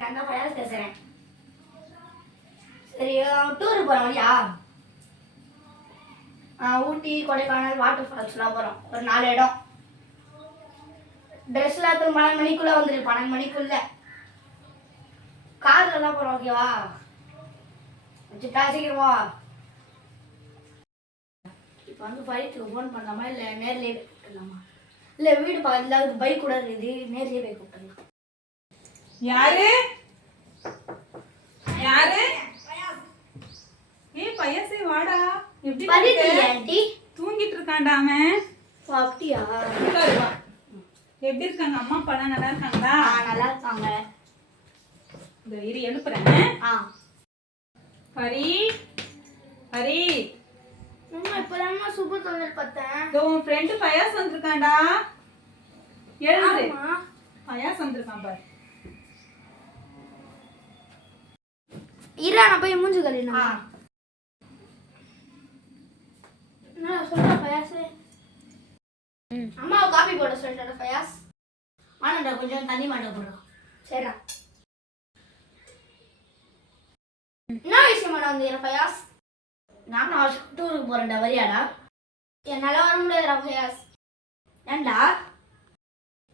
நான் தான் ஃபயாஸ் பேசுறேன். சரி, டூருக்கு போறோம் இல்லையா? ஊட்டி, கொடைக்கானல், வாட்டர் ஃபால்ஸ்லாம் போகிறோம். ஒரு 4 இடம். ட்ரெஸ்லாம் எடுத்து 12 மணிக்குள்ளே வந்துடு. 12 மணிக்குள்ளே காரில் தான் போகிறோம். ஓகேவா? வச்சுட்டா சீக்கிரமா. இப்போ வந்து பைக்கு ஃபோன் பண்ணலாமா இல்லை நேர்லேயே போய் கூப்பிட்டுலாமா? இல்லை வீடு பக்கத்தில் பைக் கூட இருக்குது, நேர்லேயே போய் கூப்பிட்டுலாம். யாரு யாரு? ஏய் பையசே வாடா. எப்படி பண்ணிட்டீங்க ஆண்டி? தூங்கிட்டு இருக்கான்டா அவன். அப்படியா? உட்காருவா. எப்படி இருக்காங்க அம்மா அப்பா எல்லாம் நல்லா இருக்காங்களா? நல்லா இருக்காங்க. இந்த இரு எழுப்புறேன். ஹரி ஹரி, இப்பதான் சூப்பர் தொழில் பார்த்தேன். உன் ஃப்ரெண்டு பயாஸ் வந்திருக்கான்டா. எழுந்து. பயாஸ் வந்திருக்கான் பாரு. இரா நான் போய் மூஞ்சி கழுவினா. நான் சொல்றேன் ஃபயாஸ். அம்மாவை காபி போட சொல்லிட்டேன் ஃபயாஸ். ஆனண்டா கொஞ்சம் தண்ணி மாட்ட போடுறோம். சரிடா. என்ன விஷயமா வந்தீங்க ஃபயாஸ்? நான் டூருக்கு போறேன்டா, வரியாடா? என்னால வர முடியாதுடா ஃபயாஸ். ஏன்டா?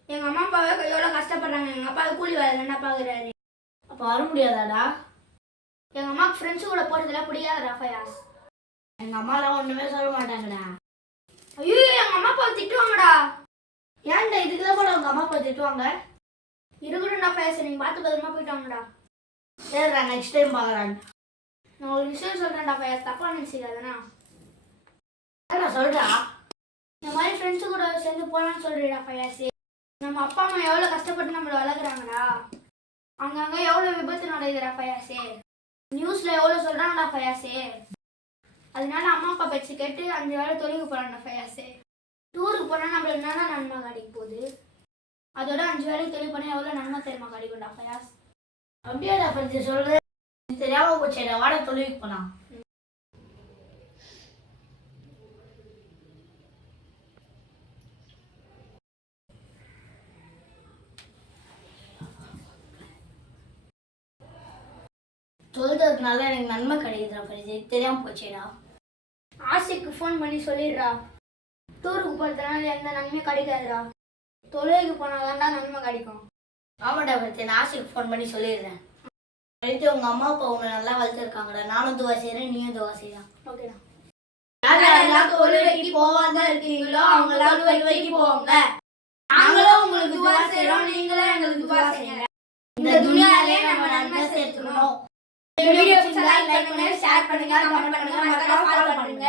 எங்க அம்மா அப்பாவே எவ்வளோ கஷ்டப்படுறாங்க. எங்க அப்பா கூலி வேலை என்ன பாக்குறாரு. அப்ப வர முடியாதாடா? எங்க அம்மாவுக்கு ஃப்ரெண்ட்ஸ் கூட போறதுல பிடிக்காதுடா ஃபயாஸ். எங்க அம்மாலாம் ஒண்ணுமே சொல்ல மாட்டாங்கடா. ஐயோ, எங்க அம்மா அப்பா திட்டுவாங்கடா. ஏன்டா இதுக்குலாம் கூட உங்க அம்மா அப்பா திட்டுவாங்க? இருக்கட்டும்டா ஃபயாஸ், நீங்க பார்த்து பத்திரமா போயிட்டு வாங்கடா. சரிடா, நெக்ஸ்ட் டைம் பார்க்கலான்னு. நான் ஒரு விஷயம் சொல்றேன்டா ஃபயாஸ், தப்பா நினைச்சிக்காதனா? சொல்றா. இந்த மாதிரி ஃப்ரெண்ட்ஸு கூட சேர்ந்து போகலான்னு சொல்றீடா ஃபயாஸ். நம்ம அப்பா அம்மா எவ்வளோ கஷ்டப்பட்டு நம்மளை வளர்க்குறாங்கடா. அங்கங்க எவ்வளோ விபத்து நடக்குதுடா ஃபயாஸே. நியூஸ்ல எவ்வளோ சொல்றாங்கடா ஃபயாஸே. அதனால அம்மா அப்பா பேச்சு கேட்டு 5 வேளை தொழிலுக்கு போறான்டா ஃபயாஸே. டூருக்கு போனா நம்மளுக்கு என்னதான் நன்மை கிடைக்க போகுது? அதோட 5 வேளை தொழில் பண்ணி எவ்வளோ நன்மை தெரியுமா கிடைக்கும்டா ஃபயாஸ். அப்படியாடா ஃப்ரெண்ட்ஸ் சொல்றது தெரியாம போச்சேடா. வாட தொழிலுக்கு போனா சொல்றதுனால எனக்கு நன்மை கிடைக்குதுடா ஃப்ரெண்ட்ஸ், தெரியாம போச்சேடா. ஆசைக்கு ஃபோன் பண்ணி சொல்லிடுறா. டூருக்கு போகிறதுனால எந்த நன்மையும் கிடைக்காதுடா. தொழிலுக்கு போனாதான்டா நன்மை கிடைக்கும். ஆமாடா ஃப்ரெண்ட்ஸ், நான் ஆசைக்கு ஃபோன் பண்ணி சொல்லிடுறேன். உங்க அம்மா அப்பா உங்களை நல்லா வளர்த்துருக்காங்கடா. நானும் துவா செய்கிறேன், நீயும் துவா செய்யா. ஓகேடா. யாரெல்லாம் தொழிலுக்கு போவாங்க இருக்கீங்களோ அவங்களாம் தொழிலுக்கு போவாங்க. நாங்களும் உங்களுக்கு துவா செய்கிறோம், நீங்களும் எங்களுக்கு துவா செய்யுங்க. இந்த துனியாலே நம்ம நன்மை சேர்த்துக்கணும். வீடியோ லைக் பண்ணுங்க, ஷேர் பண்ணுங்க, கமெண்ட் பண்ணுங்க, மறக்காம ஃபாலோ பண்ணுங்க.